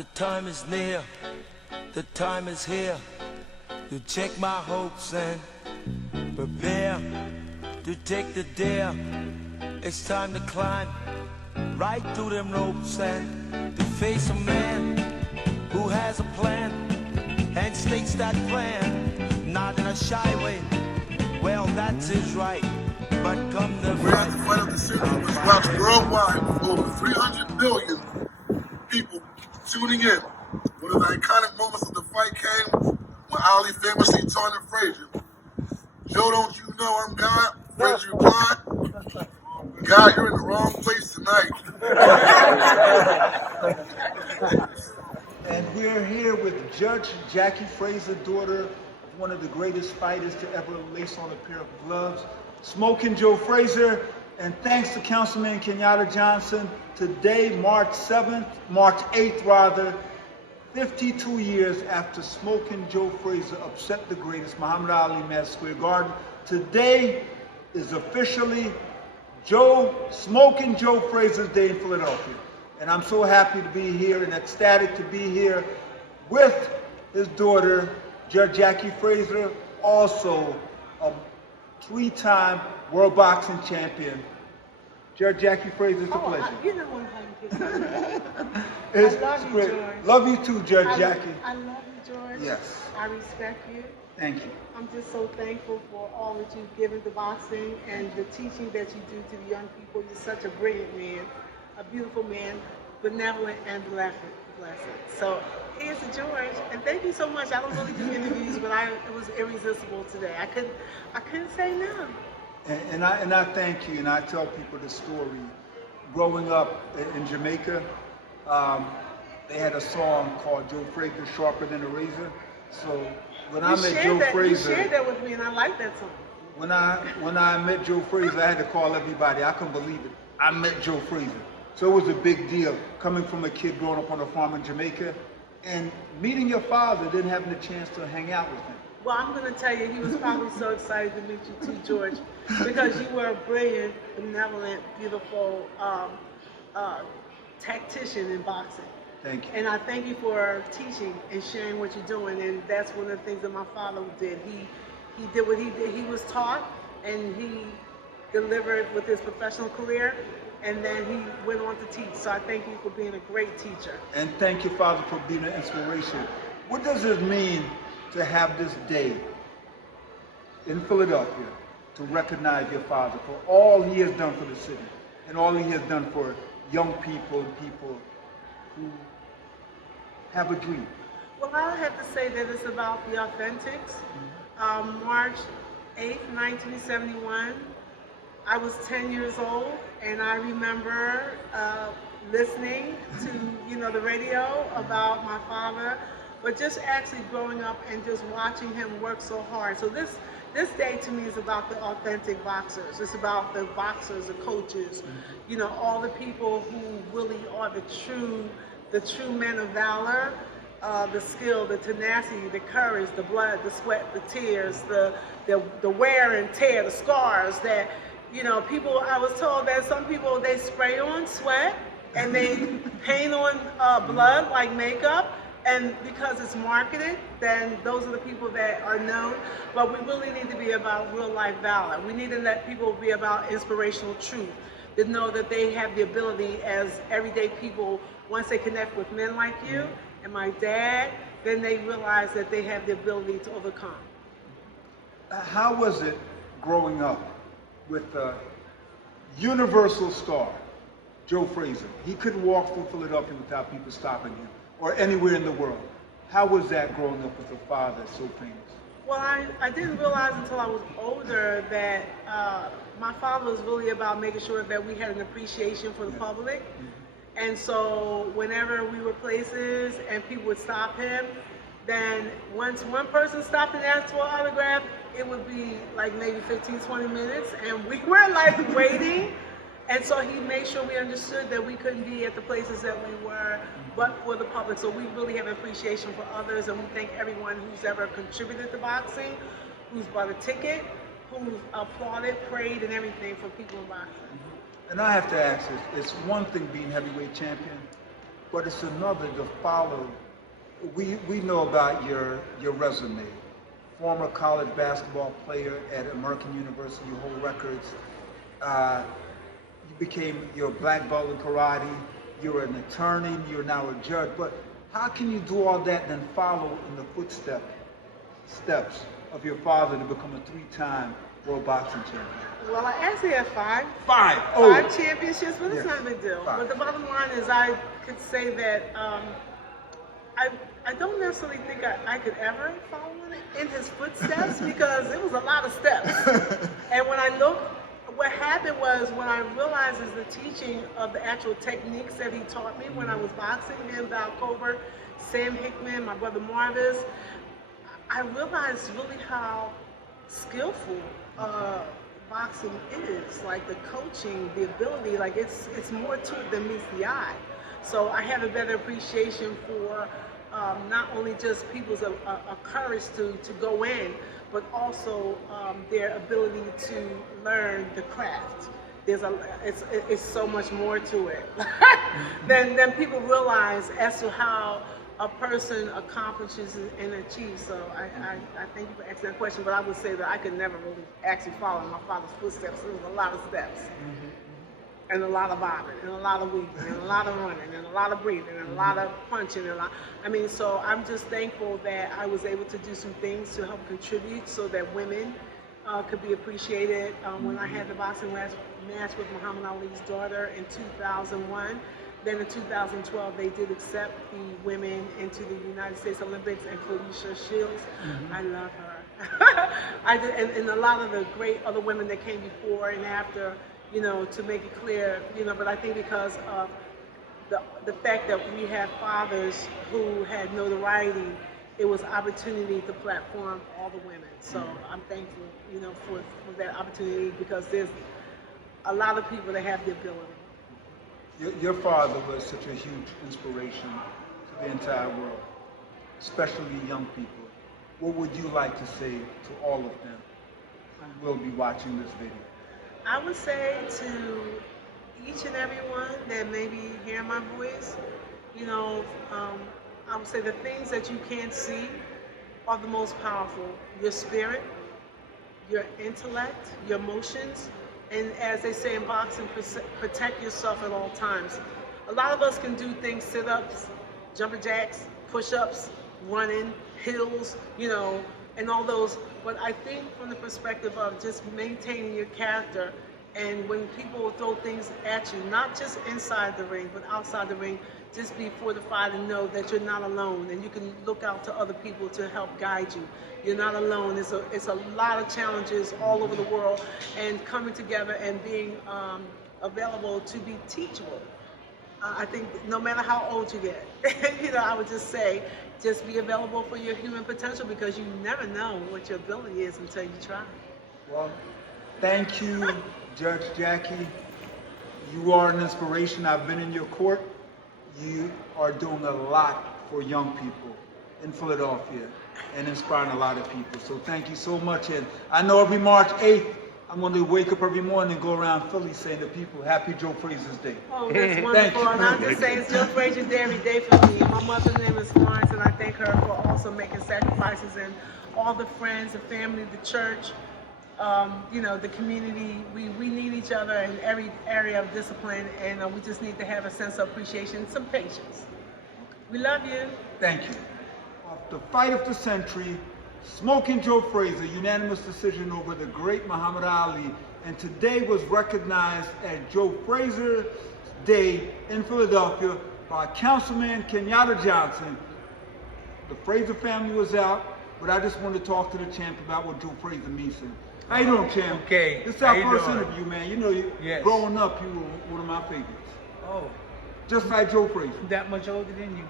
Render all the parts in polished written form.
The time is near, the time is here to check my hopes and prepare to take the dare. It's time to climb right through them ropes and to face a man who has a plan and states that plan, not in a shy way. Well, that's his right, but come the We're at the fight of the century, which watched worldwide with over 300 million people tuning in. One of the iconic moments of the fight came when Ali famously taunted Frazier. Joe, don't you know I'm God? Frazier replied, God, you're in the wrong place tonight. And we're here with Judge Jackie Frazier, daughter of one of the greatest fighters to ever lace on a pair of gloves, Smoking Joe Frazier. And thanks to Councilman Kenyatta Johnson, today, March 8th rather, 52 years after Smoking Joe Frazier upset the greatest, Muhammad Ali, Madison Square Garden, today is officially Smoking Joe Frazier's Day in Philadelphia. And I'm so happy to be here and ecstatic to be here with his daughter, Judge Jackie Frazier, also a three-time world boxing champion. Judge Jackie Frazier, it's a pleasure. You know I'm hungry. It's I love you, great. George. Love you too, Judge Jackie. I love you, George. Yes. I respect you. Thank you. I'm just so thankful for all that you've given to boxing and the teaching that you do to the young people. You're such a brilliant man, a beautiful man, benevolent and blessed. So here's to George, and thank you so much. I don't really do interviews, but it was irresistible today. I couldn't say no. And I thank you, and I tell people the story. Growing up in Jamaica, they had a song called Joe Frazier, Sharper Than a Razor. So when I met Joe Frazier, you shared that with me, and I like that song. When I met Joe Frazier, I had to call everybody. I couldn't believe it. I met Joe Frazier. So it was a big deal coming from a kid growing up on a farm in Jamaica, and meeting your father, then having the chance to hang out with him. Well, I'm going to tell you, he was probably so excited to meet you too, George, because you were a brilliant, benevolent, beautiful tactician in boxing. Thank you. And I thank you for teaching and sharing what you're doing. And that's one of the things that my father did. He did what he did. He was taught, and he delivered with his professional career. And then he went on to teach. So I thank you for being a great teacher. And thank you, Father, for being an inspiration. What does it mean to have this day in Philadelphia to recognize your father for all he has done for the city and all he has done for young people and people who have a dream? Well, I have to say that it's about the authentics. March 8th, 1971, I was 10 years old, and I remember listening to the radio about my father, but just actually growing up and just watching him work so hard. So this day to me is about the authentic boxers. It's about the boxers, the coaches, all the people who really are the true men of valor, the skill, the tenacity, the courage, the blood, the sweat, the tears, the wear and tear, the scars that, people, I was told that some people, they spray on sweat and they paint on blood like makeup. And because it's marketed, then those are the people that are known. But we really need to be about real life valor. We need to let people be about inspirational truth, to know that they have the ability as everyday people, once they connect with men like you and my dad, then they realize that they have the ability to overcome. How was it growing up with a universal star, Joe Frazier? He couldn't walk through Philadelphia without people stopping him, or anywhere in the world. How was that growing up with a father so famous? Well, I didn't realize until I was older that my father was really about making sure that we had an appreciation for the public. And so whenever we were places and people would stop him, then once one person stopped and asked for an autograph, it would be like maybe 15, 20 minutes, and we were like waiting. And so he made sure we understood that we couldn't be at the places that we were, but for the public. So we really have appreciation for others, and we thank everyone who's ever contributed to boxing, who's bought a ticket, who's applauded, prayed, and everything for people in boxing. And I have to ask this, it's one thing being heavyweight champion, but it's another to follow. We know about your resume. Former college basketball player at American University, you hold records. You're a black belt in karate, you're an attorney, you're now a judge, but how can you do all that and then follow in the steps of your father to become a 3-time world boxing champion? Well, I actually have five. Oh. 5 championships, but it's not a big deal. 5. But the bottom line is I could say that I don't necessarily think I could ever follow in his footsteps because it was a lot of steps. And when I look, what happened was when I realized is the teaching of the actual techniques that he taught me when I was boxing, him, Val Cover, Sam Hickman, my brother Marvis, I realized really how skillful boxing is. Like the coaching, the ability, like it's more to it than meets the eye. So I have a better appreciation for not only just people's courage to go in, but also their ability to learn the craft. It's so much more to it than people realize as to how a person accomplishes and achieves. So I thank you for asking that question, but I would say that I could never really actually follow in my father's footsteps. There was a lot of steps. And a lot of bobbing, and a lot of weaving, and a lot of running, and a lot of breathing, and a lot of punching, so I'm just thankful that I was able to do some things to help contribute so that women could be appreciated. When I had the boxing match with Muhammad Ali's daughter in 2001, then in 2012 they did accept the women into the United States Olympics, and Felicia Shields. I love her. I did, and a lot of the great other women that came before and after, to make it clear, but I think because of the fact that we have fathers who had notoriety, it was opportunity to platform all the women. So I'm thankful, for that opportunity because there's a lot of people that have the ability. Your father was such a huge inspiration to the entire world, especially young people. What would you like to say to all of them who will be watching this video? I would say to each and every one that maybe hear my voice, I would say the things that you can't see are the most powerful. Your spirit, your intellect, your emotions, and as they say in boxing, protect yourself at all times. A lot of us can do things, sit-ups, jumping jacks, push-ups, running, hills, and all those. But I think from the perspective of just maintaining your character, and when people throw things at you, not just inside the ring, but outside the ring, just be fortified and know that you're not alone, and you can look out to other people to help guide you. You're not alone. It's a lot of challenges all over the world, and coming together and being available to be teachable. I think no matter how old you get, I would just say, just be available for your human potential because you never know what your ability is until you try. Well, thank you, Judge Jackie. You are an inspiration. I've been in your court. You are doing a lot for young people in Philadelphia and inspiring a lot of people. So thank you so much. And I know every March 8th, I'm going to wake up every morning and go around Philly saying to people, Happy Joe Frazier's Day. Oh, that's wonderful. And I'm just saying it's Joe Frazier's Day every day for me. My mother's name is Florence, and I thank her for also making sacrifices, and all the friends, the family, the church, the community. We need each other in every area of discipline, and we just need to have a sense of appreciation and some patience. We love you. Thank you. The fight of the century, Smoking Joe Frazier, unanimous decision over the great Muhammad Ali, and today was recognized as Joe Frazier Day in Philadelphia by Councilman Kenyatta Johnson. The Frazier family was out, but I just want to talk to the champ about what Joe Frazier means to him. How you doing, champ? Okay. This is our first interview, man. Yes. Growing up, you were one of my favorites. Oh. Just like Joe Frazier. That much older than you.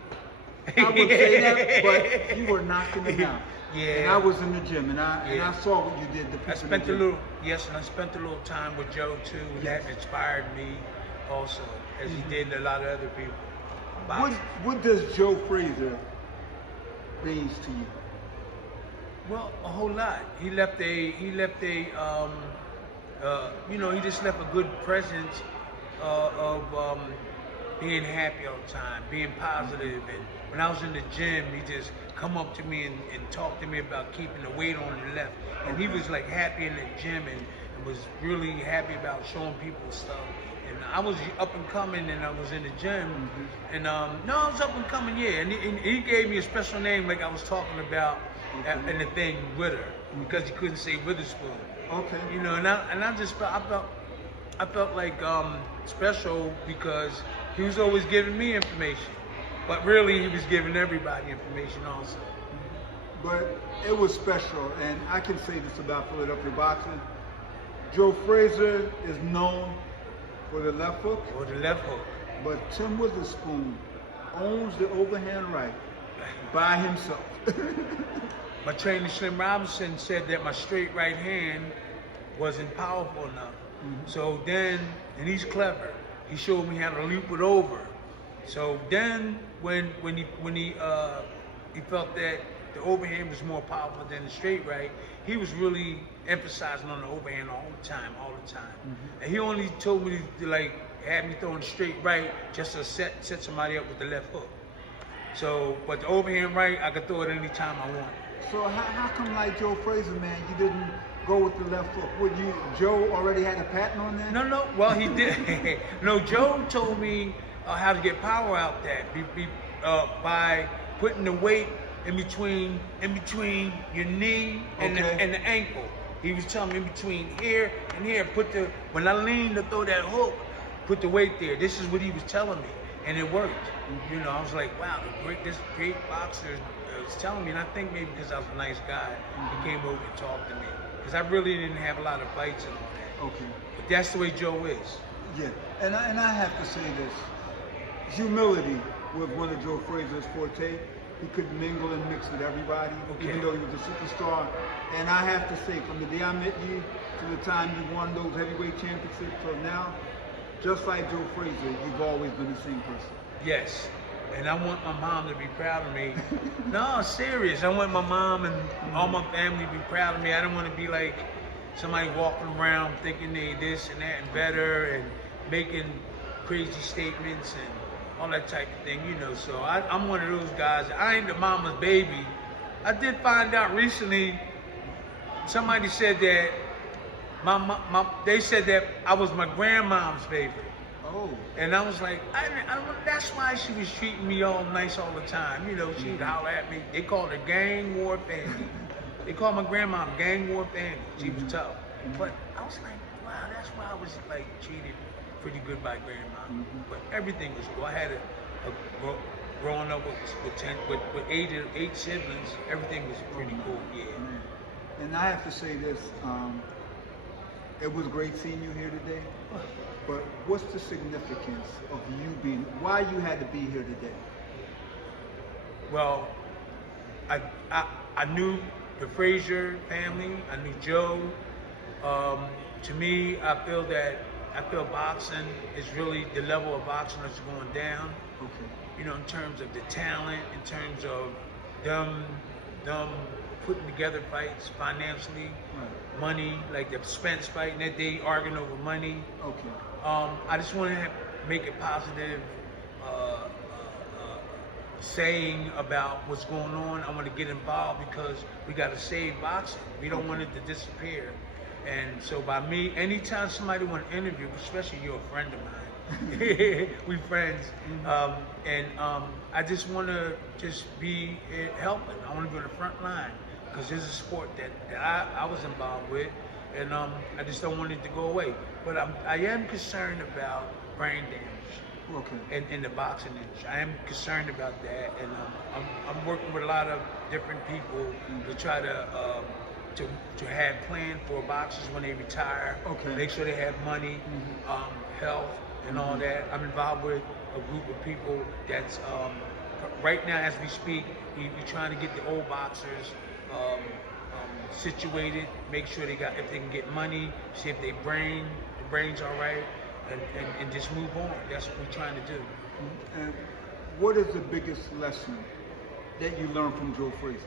I would say that, but you were knocking it out. Yeah. And I was in the gym, and I saw what you did. I spent a little time with Joe too, and that inspired me also, as he did a lot of other people. What does Joe Frazier means to you? Well, a whole lot. He just left a good presence of being happy all the time, being positive. And when I was in the gym, he just come up to me and talk to me about keeping the weight on the left. And he was like happy in the gym and was really happy about showing people stuff. And I was up and coming, and I was in the gym, and no, I was up and coming, yeah. And he gave me a special name, like I was talking about in the thing, Witter, because he couldn't say Witherspoon. Okay. You know, and I just felt like special because he was always giving me information, but really he was giving everybody information also. But it was special, and I can say this about Philadelphia boxing. Joe Frazier is known for the left hook. Or the left hook. But Tim Witherspoon owns the overhand right by himself. My trainer Slim Robinson said that my straight right hand wasn't powerful enough. So then, and he's clever, he showed me how to loop it over. So then, when he felt that the overhand was more powerful than the straight right, he was really emphasizing on the overhand all the time. And he only told me to like have me throwing the straight right just to set somebody up with the left hook. So, but the overhand right, I could throw it any time I wanted. So how come, like Joe Frazier, man, you didn't go with the left hook? Joe already had a patent on that? No. Well, he did. No, Joe told me how to get power out that by putting the weight in between your knee and the ankle. He was telling me in between here and here. When I leaned to throw that hook, put the weight there. This is what he was telling me, and it worked. You know, I was like, wow, this great boxer was telling me, and I think maybe because I was a nice guy, he came over and talked to me. Because I really didn't have a lot of fights and all that. Okay. But that's the way Joe is. Yeah, and I have to say this. Humility was one of Joe Frazier's forte. He could mingle and mix with everybody, even though he was a superstar. And I have to say, from the day I met you to the time you won those heavyweight championships till now, just like Joe Frazier, you've always been the same person. Yes, and I want my mom to be proud of me. No, serious. I want my mom and all my family to be proud of me. I don't want to be like somebody walking around thinking they this and that and better and making crazy statements and all that type of thing, you know. So I'm one of those guys. I ain't the mama's baby. I did find out recently, somebody said that they said that I was my grandmom's favorite. Oh. And I was like, that's why she was treating me all nice all the time. You know, she'd holler at me. They called her gang war family. They called my grandma gang war family. She was tough. But I was like, wow, that's why I was like treated pretty good by grandma. But everything was cool. I had growing up with eight siblings, everything was pretty cool, yeah. And I have to say this, it was great seeing you here today. But what's the significance of you why you had to be here today? Well, I knew the Frazier family, I knew Joe. To me, I feel boxing is really, the level of boxing is going down. Okay. You know, in terms of the talent, in terms of them putting together fights financially, money, like the Spence fight, and that they arguing over money. Okay. I just want to make a positive saying about what's going on. I want to get involved because we got to save boxing. We don't want it to disappear. And so by me, anytime somebody want to interview, especially you're a friend of mine, we friends, I just want to be helping. I want to be on the front line because there's a sport that I was involved with, and I just don't want it to go away. But I am concerned about brain damage. Okay. In the boxing industry, I am concerned about that, and I'm working with a lot of different people to try to have planned for boxers when they retire. Okay. Make sure they have money, health, and all that. I'm involved with a group of people that's right now, as we speak, we're trying to get the old boxers situated, make sure if they can get money, see if the brain's all right, and just move on. That's what we're trying to do. And what is the biggest lesson that you learned from Joe Frazier?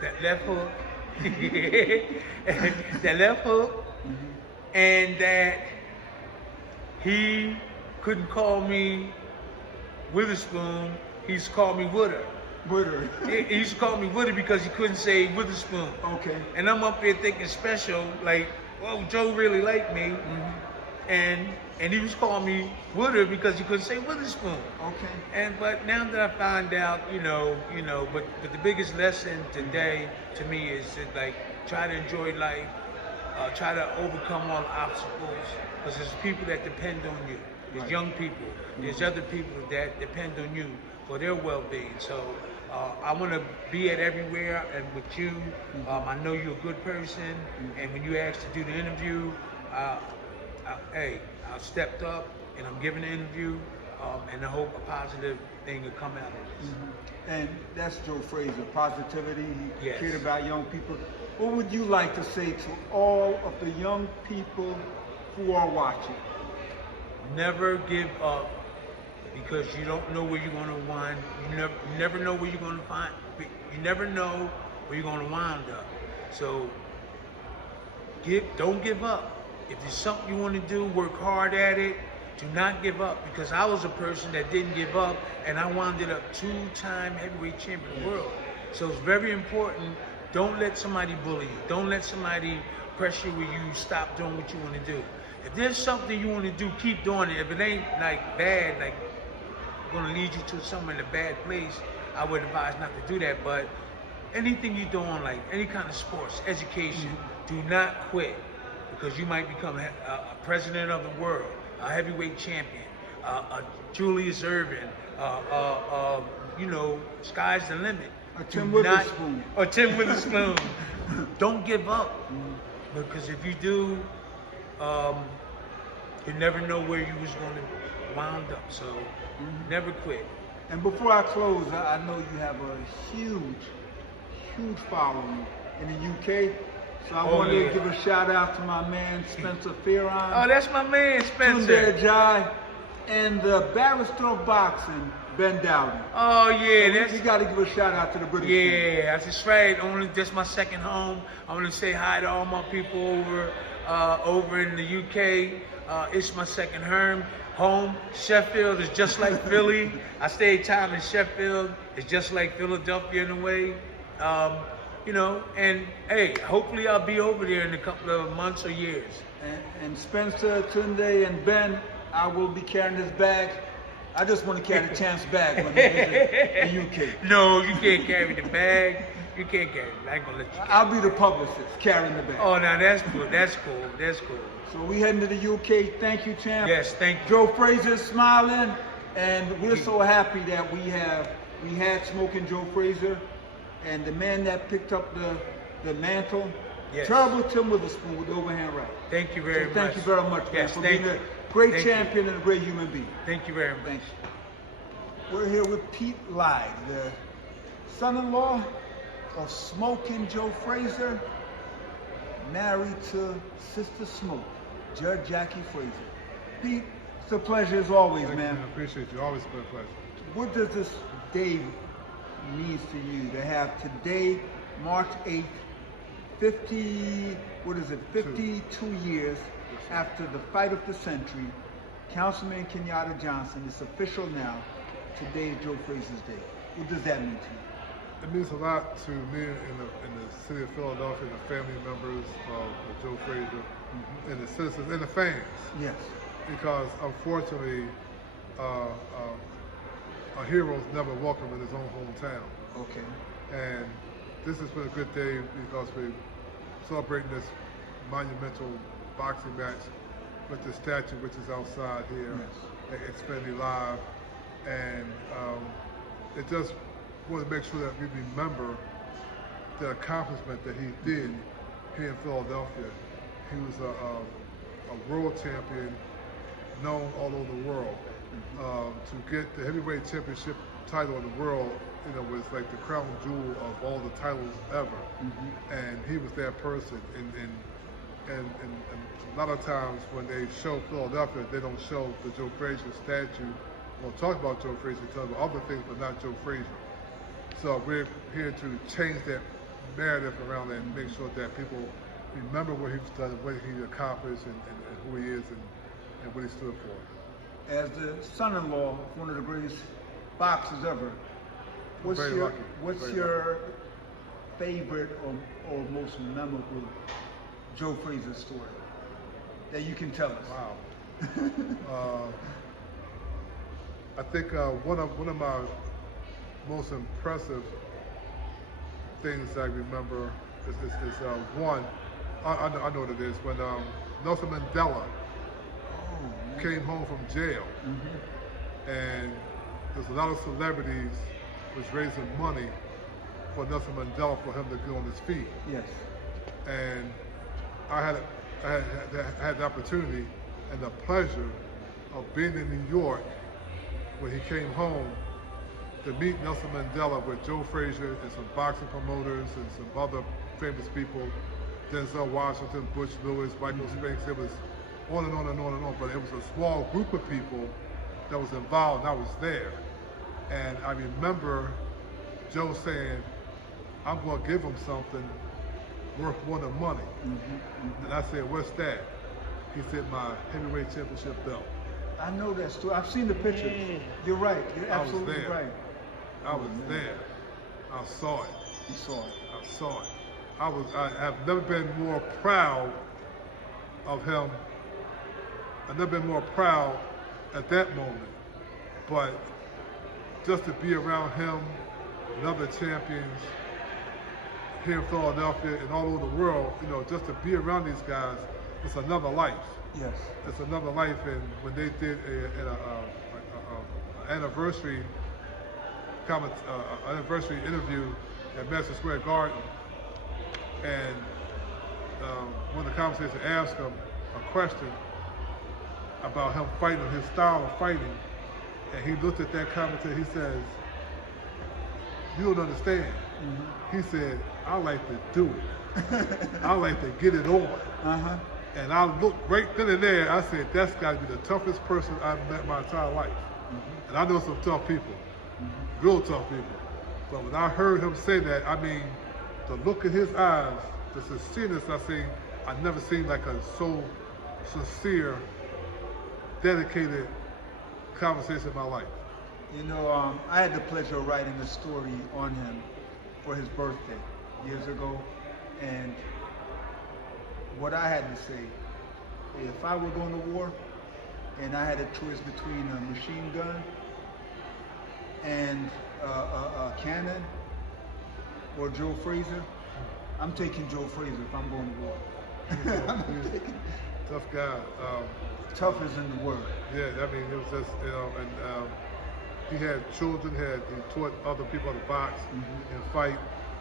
That left hook, that left hook, and that he couldn't call me Witherspoon. He used to call me Wooder. Wooder. He used to call me Wooder because he couldn't say Witherspoon. Okay. And I'm up there thinking special, like, well, Joe really liked me. And he was calling me Wooder because he couldn't say Witherspoon. Okay. But now that I find out, but the biggest lesson today to me is to like try to enjoy life, try to overcome all obstacles, because there's people that depend on you. There's young people. There's other people that depend on you for their well-being. So I want to be at everywhere and with you. I know you're a good person, and when you asked to do the interview, I stepped up and I'm giving an interview, and I hope a positive thing will come out of this. And that's Joe Frazier, positivity. He Yes. cared about young people. What would you like to say to all of the young people who are watching? Never give up, because you don't know where you're going to wind. You never know where you're going to find. You never know where you're going to wind up. So don't give up. If there's something you want to do, work hard at it. Do not give up, because I was a person that didn't give up, and I wound up 2-time heavyweight champion of the world. So it's very important. Don't let somebody bully you. Don't let somebody pressure where you stop doing what you want to do. If there's something you want to do, keep doing it. If it ain't like bad, like going to lead you to somewhere in a bad place, I would advise not to do that. But anything you're doing, like any kind of sports, education, do not quit, because you might become a president of the world, a heavyweight champion, a Julius Erving, sky's the limit. A Tim Witherspoon. Or Tim Witherspoon. Don't give up, because if you do, you never know where you was going to wound up. So never quit. And before I close, I know you have a huge following in the UK. So I wanted to give a shout out to my man Spencer Fearon. Oh, that's my man, Spencer. Tunde Ajayi, and the barrister of boxing, Ben Dowden. Oh yeah, So you got to give a shout out to the British. Yeah, that's right. That's my second home. I want to say hi to all my people over in the UK. It's my second home. Sheffield is just like Philly. I stayed time in Sheffield. It's just like Philadelphia in a way. And hey, hopefully I'll be over there in a couple of months or years. And Spencer, Tunde, and Ben, I will be carrying this bag. I just want to carry the Champ's bag when we visit the UK. No, you can't carry the bag. You can't carry it. I ain't gonna let you carry it. I'll be the publicist carrying the bag. Oh, now that's cool. That's cool. That's cool. So we heading to the UK. Thank you, Champ. Yes, thank you. Joe Frazier smiling, and we're so happy that we had Smoking Joe Frazier, and the man that picked up the mantle. Yes. Terrible Tim Witherspoon with the overhand right. Thank you very much. Thank you very much, man, Yes, for thank being you. a great Thank champion you. and a great human being. Thank you very much. Thanks. We're here with Pete Lyde, the son-in-law of Smoking Joe Frazier, married to Sister Smoke, Judge Jackie Frazier. Pete, it's a pleasure as always, man. I appreciate you. Always been a pleasure. What does this day mean to you to have today, March 8th, 52 years after the fight of the century, Councilman Kenyatta Johnson, it's official now, today is Joe Frazier's day. What does that mean to you? It means a lot to me in the city of Philadelphia, the family members of Joe Frazier, and the citizens and the fans. Yes. Because unfortunately, a hero's never welcome in his own hometown. Okay. And this has been a good day because we're celebrating this monumental boxing match with the statue, which is outside here at Xfinity Live. And it just want to make sure that we remember the accomplishment that he did here in Philadelphia. He was a world champion, known all over the world. To get the heavyweight championship title in the world, was like the crown jewel of all the titles ever. And he was that person. And a lot of times when they show Philadelphia, they don't show the Joe Frazier statue. We'll talk about Joe Frazier, talk about other things, but not Joe Frazier. So we're here to change that narrative around that and make sure that people remember what he's done, what he accomplished, and who he is, and what he stood for. as the son-in-law of one of the greatest boxers ever, what's Very your lucky. what's Very your favorite or most memorable Joe Frazier story that you can tell us? Wow. I think one of my most impressive things I remember is one. I know what it is when Nelson Mandela came home from jail, and there's a lot of celebrities was raising money for Nelson Mandela for him to get on his feet. Yes. And I had the opportunity and the pleasure of being in New York when he came home to meet Nelson Mandela with Joe Frazier and some boxing promoters and some other famous people, Denzel Washington, Butch Lewis, Michael Spinks. It was on and on and on and on, but it was a small group of people that was involved, and I was there. And I remember Joe saying, I'm going to give him something worth more than money. And I said, what's that? He said, my heavyweight championship belt. I know that story. I've seen the pictures. You're right. You're absolutely there. right. I was there. I saw it. You saw it. I saw it. I have never been more proud of him. I've never been more proud at that moment. But just to be around him and other champions here in Philadelphia and all over the world, you know, just to be around these guys, it's another life. Yes. It's another life. And when they did an anniversary interview at Madison Square Garden, and one of the commentators asked him a question about him fighting, his style of fighting, and he looked at that commentator. He says, "You don't understand." He said, "I like to do it. I like to get it on." And I looked right then and there. I said, "That's got to be the toughest person I've met my entire life." And I know some tough people, real tough people. But when I heard him say that, I mean, the look in his eyes, the sincereness I've never seen like a so sincere, dedicated conversation in my life. You know, I had the pleasure of writing a story on him for his birthday years ago, and what I had to say, if I were going to war and I had a choice between a machine gun and a cannon or Joe Frazier, I'm taking Joe Frazier if I'm going to war. Tough guy. Tough is in the word. Yeah, I mean, it was just, you know, and he had children, he taught other people to box and fight.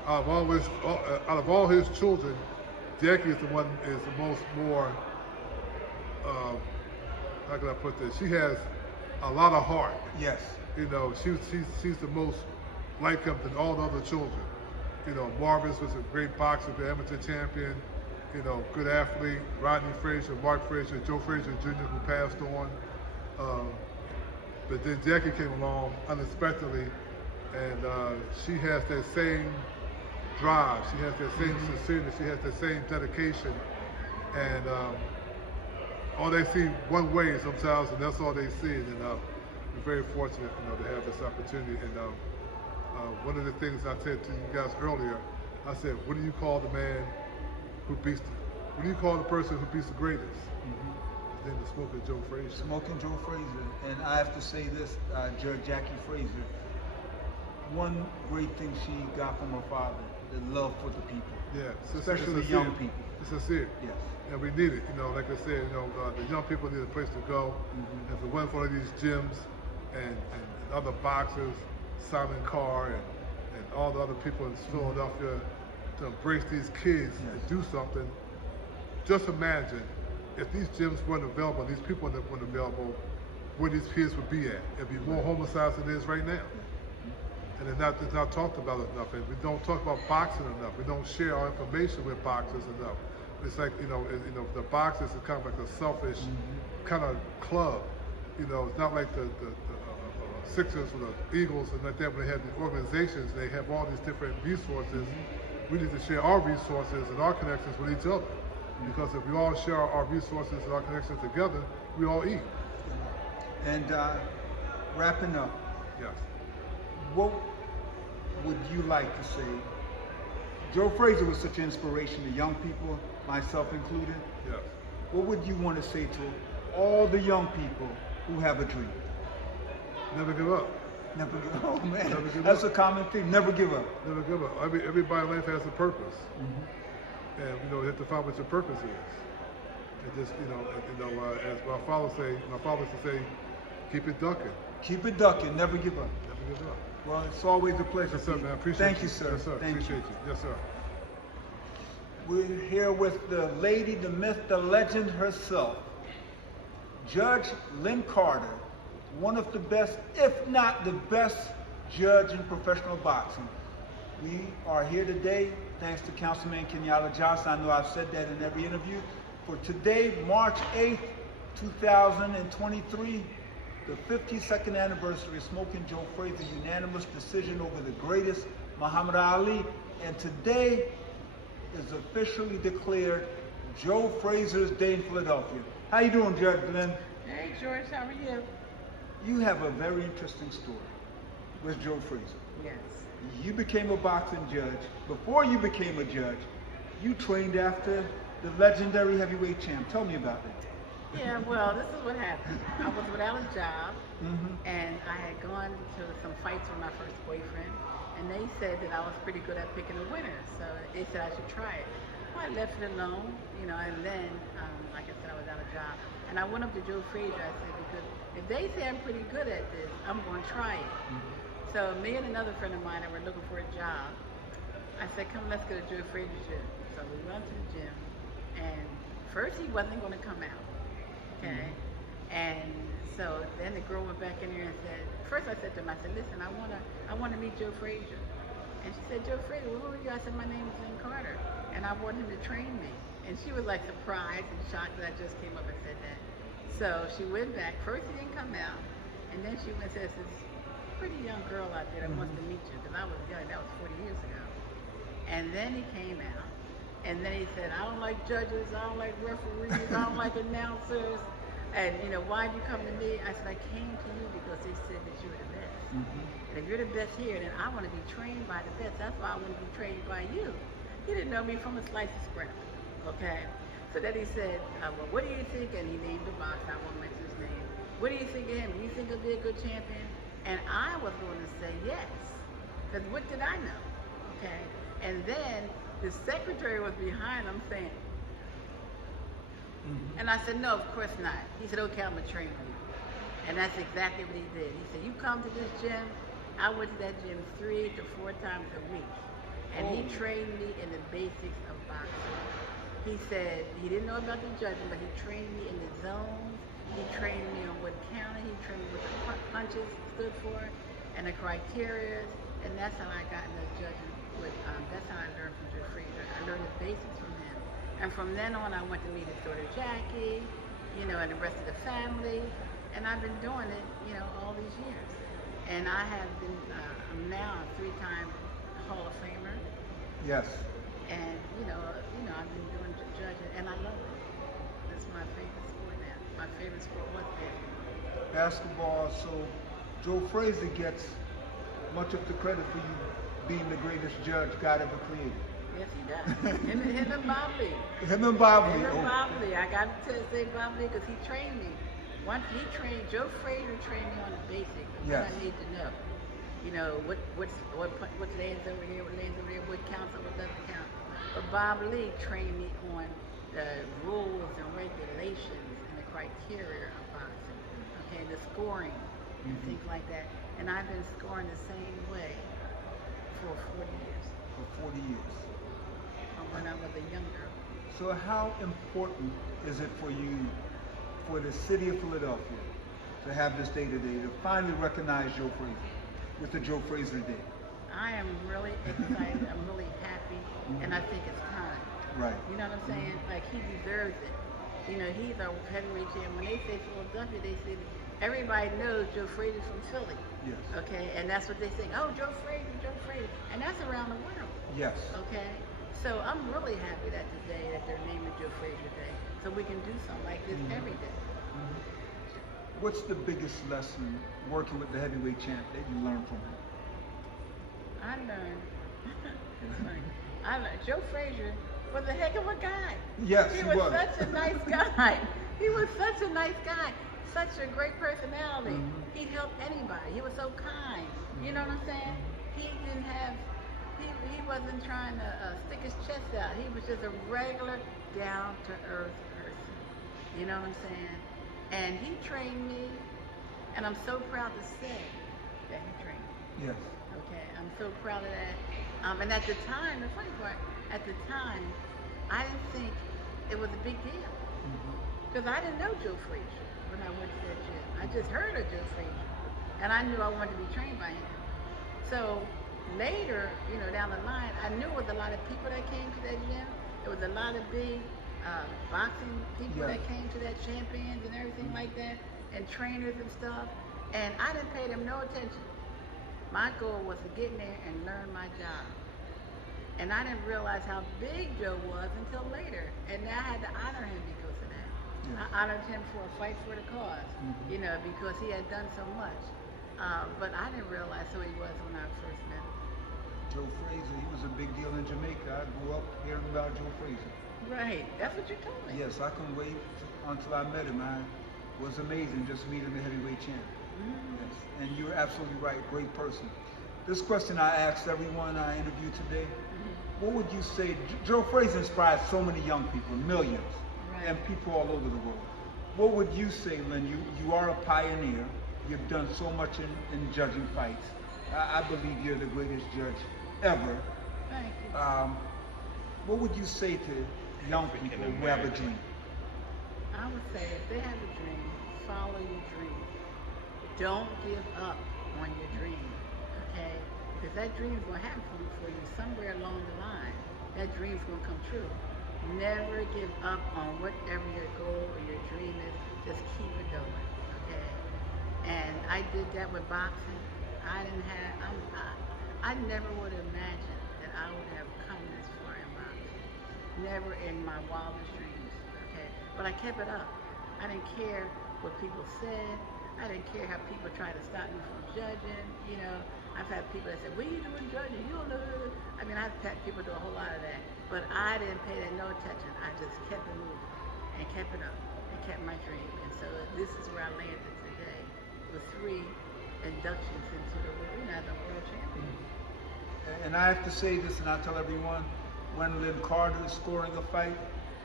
Out of all his children, Jackie is the most more, how can I put this? She has a lot of heart. Yes. You know, she's the most like him than all the other children. You know, Marvis was a great boxer, the amateur champion, you know, good athlete. Rodney Frazier, Mark Frazier, Joe Frazier Jr., who passed on. But then Jackie came along unexpectedly, and she has that same drive. She has that same sincerity. She has that same dedication. And all they see one way sometimes, and that's all they see. And we're very fortunate, you know, to have this opportunity. And one of the things I said to you guys earlier, I said, what do you call the man who beats what do you call the person who beats the greatest? Then the smoking Joe Frazier. Smoking Joe Frazier. And I have to say this, Judge Jackie Frazier, one great thing she got from her father, the love for the people. Yeah, especially the young people. It's sincere. Yes. And we need it. You know, like I said, you know, the young people need a place to go. And if it wasn't for these gyms and other boxers, Simon Carr and all the other people in Philadelphia to embrace these kids and do something, just imagine if these gyms weren't available, these people weren't available, where these kids would be at. It'd be more homicides than it is right now. And it's not talked about enough. And we don't talk about boxing enough. We don't share our information with boxers enough. It's like, you know, the boxers is kind of like a selfish kind of club. You know, it's not like the Sixers or the Eagles and like that when they have the organizations, they have all these different resources. We need to share our resources and our connections with each other. Because if we all share our resources and our connections together, we all eat. And wrapping up, Yes. what would you like to say? Joe Frazier was such an inspiration to young people, myself included. Yes. What would you want to say to all the young people who have a dream? Never give up. Never give up. Oh man, Never give that's up. a common theme. Never give up. Never give up. Everybody in life has a purpose, and you have to find what your purpose is. And just as my father used to say, keep it ducking. Keep it ducking. Never give up. Never give up. Well, it's always a pleasure. Yes, sir, Pete. man. I appreciate Thank you. you, sir. Yes, sir. Thank Appreciate you. you. Yes, sir. We're here with the lady, the myth, the legend herself, Judge Lynn Carter, one of the best, if not the best, judge in professional boxing. We are here today, thanks to Councilman Kenyatta Johnson. I know I've said that in every interview. For today, March 8th, 2023, the 52nd anniversary of Smoking Joe Frazier's unanimous decision over the greatest, Muhammad Ali. And today is officially declared Joe Frazier's Day in Philadelphia. How you doing, Judge Lynn? Hey, George, how are you? You have a very interesting story with Joe Frazier. Yes. You became a boxing judge. Before you became a judge, you trained after the legendary heavyweight champ. Tell me about that. Yeah, well, this is what happened. I was without a job, and I had gone to some fights with my first boyfriend, and they said that I was pretty good at picking a winner, so they said I should try it. Well, I left it alone, and then, like I said, I was out of job. And I went up to Joe Frazier, I said, because if they say I'm pretty good at this, I'm going to try it. So me and another friend of mine that were looking for a job, I said, come, let's go to Joe Frazier's gym. So we went to the gym, and first he wasn't going to come out. Okay, and so then the girl went back in there and said, first I said to him, I said, listen, I wanna meet Joe Frazier. And she said, Joe Frazier, who are you? I said, my name is Lynn Carter, and I want him to train me. And she was like surprised and shocked that I just came up and said that. So she went back. First he didn't come out, and then she went and says, this pretty young girl out there that wants to meet you, because I was young, that was 40 years ago. And then he came out. And then he said, I don't like judges, I don't like referees, I don't like announcers. And, why'd you come to me? I said, I came to you because they said that you were the best. And if you're the best here, then I want to be trained by the best. That's why I want to be trained by you. He didn't know me from a slice of scrap, okay? So then he said, well, what do you think? And he named the box, I won't mention his name. What do you think of him? Do you think he'll be a good champion? And I was going to say yes, because what did I know, okay? And then the secretary was behind him saying, and I said, no, of course not. He said, okay, I'm going to train you. And that's exactly what he did. He said, you come to this gym. I went to that gym 3 to 4 times a week. And he trained me in the basics of boxing. He said he didn't know about the judging, but he trained me in the zones. He trained me on what counted. He trained me what the punches stood for and the criteria. And that's how I got into judging. That's how I learned from Joe Frazier. I learned the basics from him. And from then on, I went to meet his daughter Jackie, and the rest of the family. And I've been doing it, all these years. And I have been, I'm now a 3-time Hall of Famer. Yes. And, I've been doing judging, and I love it. That's my favorite sport now. My favorite sport was basketball. Basketball, so Joe Frazier gets much of the credit for you being the greatest judge God ever created. Yes, he does. Him and Bob Lee. Him and Bob Lee. Him and Bob Lee. I got to say Bob Lee because he trained me. Joe Frazier trained me on the basics. Yes. What I need to know. What lands over here, what lands over there, what counts and what doesn't count. But Bob Lee trained me on the rules and regulations and the criteria of boxing. Okay, the scoring and things like that. And I've been scoring the same way for 40 years. For 40 years. From when I was a young girl. So how important is it for you, for the city of Philadelphia, to have this day today, to finally recognize Joe Frazier with the Joe Frazier Day? I am really excited. I'm really happy, and I think it's time. Right. You know what I'm saying? Like, he deserves it. He's our heavyweight champion. When they say Philadelphia, they say everybody knows Joe Frazier's from Philly. Yes. Okay, and that's what they say. Oh, Joe Frazier, and that's around the world. Yes. Okay, so I'm really happy that today that they're naming Joe Frazier Day, so we can do something like this every day. What's the biggest lesson working with the heavyweight champ that you learned from him? I learned, it's funny. I learned Joe Frazier was a heck of a guy. Yes, he he was was. such a nice guy. He was such a nice guy, such a great personality. He'd help anybody. He was so kind. You know what I'm saying? He didn't have, he wasn't trying to stick his chest out. He was just a regular, down-to-earth person. You know what I'm saying? And he trained me, and I'm so proud to say that he trained me. Yes. Okay, I'm so proud of that. And at the time, the funny part, at the time, I didn't think it was a big deal. Because I didn't know Joe Frazier when I went to that gym. I just heard of Joe Frazier. And I knew I wanted to be trained by him. So later, you know, down the line, I knew it was a lot of people that came to that gym. There was a lot of big boxing people that came to that, champions and everything like that, and trainers and stuff. And I didn't pay them no attention. My goal was to get in there and learn my job. And I didn't realize how big Joe was until later. And now I had to honor him because of that. I honored him for a fight for the cause, you know, because he had done so much. But I didn't realize who he was when I first met him. Joe Frazier, he was a big deal in Jamaica. I grew up hearing about Joe Frazier. Right, that's what you told me. Yes, I couldn't wait until I met him. I was amazing just meeting the heavyweight champ. Yes, and you're absolutely right, great person. This question I asked everyone I interviewed today, what would you say, Joe Frazier inspired so many young people, millions, and people all over the world. What would you say, Lynn? You are a pioneer. You've done so much in judging fights. I believe you're the greatest judge ever. Thank you. What would you say to young people who have a dream? I would say if they have a dream, follow your dream. Don't give up on your dream, okay? Because that dream is going to happen for you somewhere along the line. That dream is going to come true. Never give up on whatever your goal or your dream is. Just keep it going, okay? And I did that with boxing. I never would have imagined that I would have come this far in boxing. Never in my wildest dreams, okay? But I kept it up. I didn't care what people said. I didn't care how people tried to stop me from judging, you know. I've had people that said, what are you doing judging? You don't know. I mean, I've had people do a whole lot of that. But I didn't pay that no attention. I just kept it moving and kept it up and kept my dream. And so this is where I landed today with 3 inductions into the world champion. And I have to say this, and I tell everyone, when Lynn Carter is scoring a fight,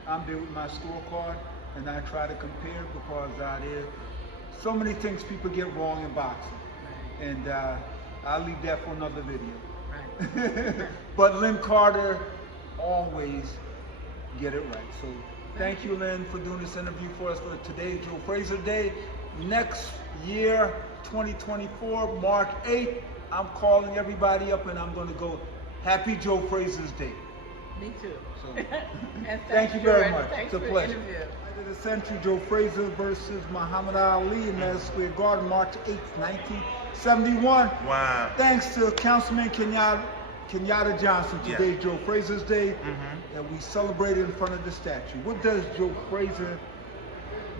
I'm there with my scorecard, and I try to compare because there's so many things people get wrong in boxing. And I'll leave that for another video. Right. But Lynn Carter always get it right. So thank you, Lynn, for doing this interview for us for today, Joe Frazier Day. Next year, 2024, March 8th, I'm calling everybody up and I'm going to go, Happy Joe Frazier's Day. Me too. So, and thank you very much. Thanks It's a for pleasure. the interview. The century, Joe Frazier versus Muhammad Ali in Madison Square Garden, March 8th, 1971. Wow. Thanks to Councilman Kenyatta Johnson. Today, Joe Frazier's Day, and we celebrated in front of the statue. What does Joe Frazier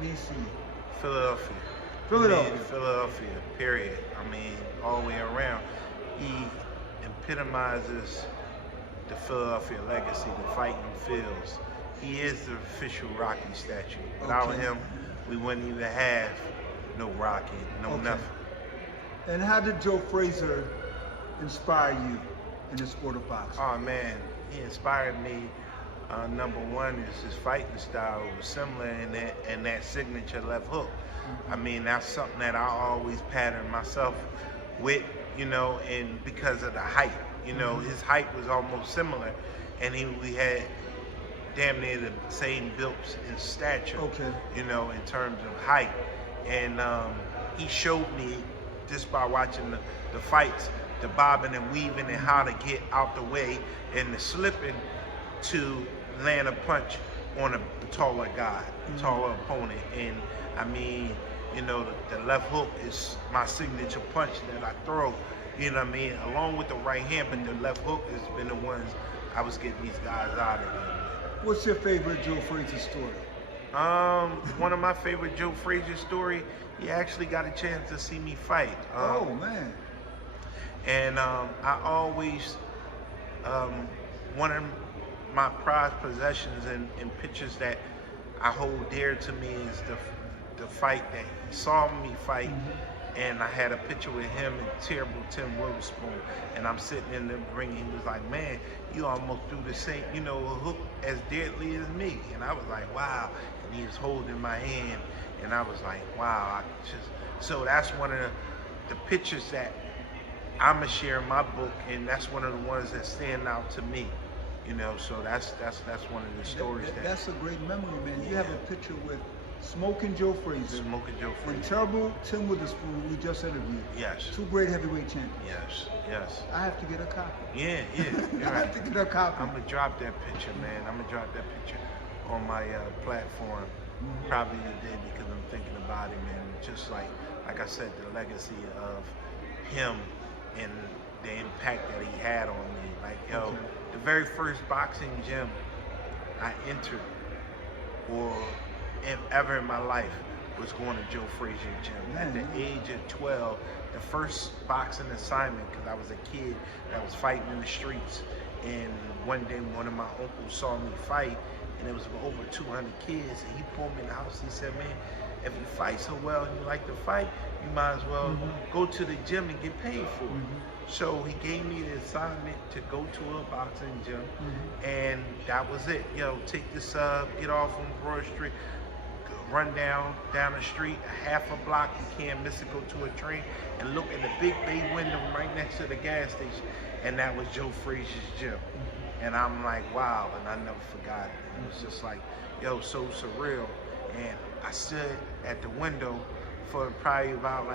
mean to you? Philadelphia. Philadelphia. I mean, Philadelphia, period. I mean, all the way around. He epitomizes the Philadelphia legacy, the fighting fields. He is the official Rocky statue. Without him, we wouldn't even have no Rocky, no nothing. And how did Joe Frazier inspire you in the sport of boxing? Oh man, he inspired me. Number one is his fighting style. It was similar in that signature left hook. I mean, that's something that I always patterned myself with, you know, and because of the height. You know, his height was almost similar, and we had damn near the same builds in stature, you know, in terms of height. And he showed me, just by watching the fights, the bobbing and weaving and how to get out the way and the slipping to land a punch on a taller guy, taller opponent. And I mean, you know, the left hook is my signature punch that I throw, you know what I mean, along with the right hand, but the left hook has been the ones I was getting these guys out of there. What's your favorite Joe Frazier story? One of my favorite Joe Frazier story, he actually got a chance to see me fight. Oh, man. And I always, one of my prized possessions and pictures that I hold dear to me is the fight that he saw me fight. And I had a picture with him and Terrible Tim Witherspoon, and I'm sitting in the ring. He was like, "Man, you almost threw the same, a hook as deadly as me." And I was like, "Wow!" And he was holding my hand, and I was like, "Wow!" So that's one of the pictures that I'm gonna share in my book, and that's one of the ones that stand out to me. So that's one of the stories. That's a great memory, man. You have a picture with Smoking Joe Frazier. Smoking Joe Frazier. And Terrible Tim Witherspoon, who we just interviewed. Yes. 2 great heavyweight champions. Yes. I have to get a copy. Yeah. I have to get a copy. I'm gonna drop that picture, man. I'm gonna drop that picture on my platform probably today because I'm thinking about it, man. Just like I said, the legacy of him and the impact that he had on me. Like, the very first boxing gym I entered, or ever in my life, was going to Joe Frazier gym. At the age of 12, the first boxing assignment, because I was a kid that was fighting in the streets, and one day one of my uncles saw me fight, and it was over 200 kids, and he pulled me in the house. He said, "Man, if you fight so well and you like to fight, you might as well go to the gym and get paid for it." So he gave me the assignment to go to a boxing gym, and that was it. Take the sub, get off on Broad Street, run down the street, a half a block, you can't miss it, go to a train, and look at the big bay window right next to the gas station, and that was Joe Frazier's gym. And I'm like, wow, and I never forgot it. It was just like, so surreal. And I stood at the window for probably about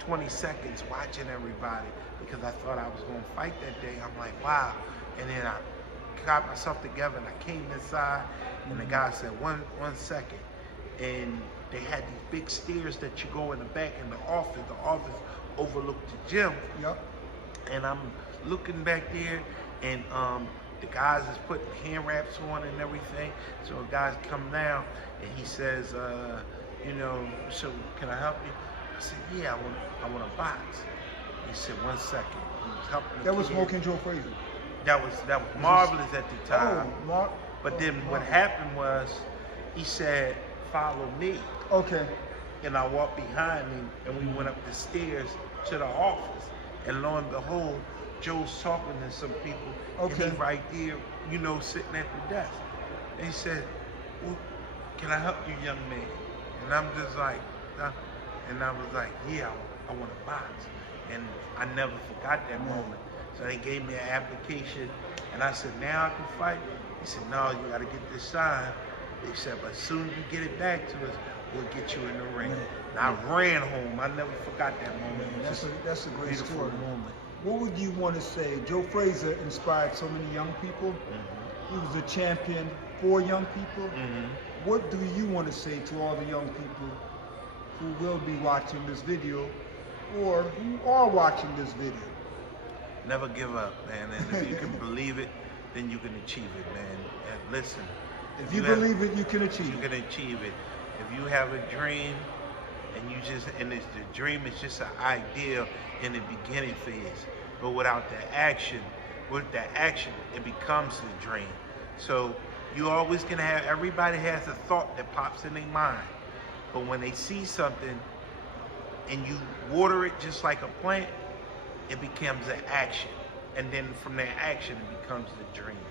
20 seconds watching everybody because I thought I was going to fight that day. I'm like, wow. And then I got myself together and I came inside, and the guy said, one second. And they had these big stairs that you go in the back in the office. The office overlooked the gym. Yep. And I'm looking back there, and the guys is putting hand wraps on and everything. So a guy's come down, and he says, so can I help you? I said, yeah, I want to box. He said, 1 second. He was helping That was Smoking Joe Frazier. That was marvelous at the time. But then what marvelous. happened was, he said, "Follow me." Okay. And I walked behind him, and we went up the stairs to the office. And lo and behold, Joe's talking to some people, and he right there, sitting at the desk. And he said, "Well, can I help you, young man?" And I'm just like, and I was like, "Yeah, I want to box." And I never forgot that moment. So they gave me an application, and I said, "Now I can fight?" He said, "No, you got to get this signed." They said, "But as soon as you get it back to us, we'll get you in the ring." And I ran home. I never forgot that moment. That's a great beautiful story. moment. What would you want to say? Joe Frazier inspired so many young people. He was a champion for young people. What do you want to say to all the young people who will be watching this video or who are watching this video? Never give up, man. And if you can believe it, then you can achieve it, man. And listen. If you believe it, you can achieve it. You can achieve it. If you have a dream, and the dream is just an idea in the beginning phase, but without the action, it becomes the dream. So you always gonna have, everybody has a thought that pops in their mind, but when they see something and you water it just like a plant, it becomes an action, and then from that action it becomes the dream.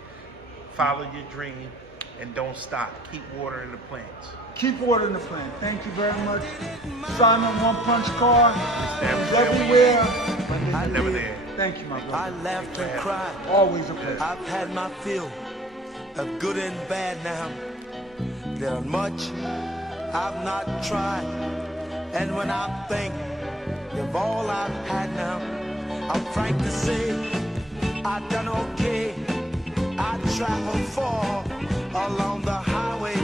Follow your dream and don't stop. Keep watering the plants. Keep watering the plant. Thank you very much. Simon One Punch Car is everywhere. I never there. Thank you, my brother. I laughed and cried. Always a pleasure. I've had my fill of good and bad now. There are much I've not tried. And when I think of all I've had now, I'm frank to say I done okay. I traveled far along the highway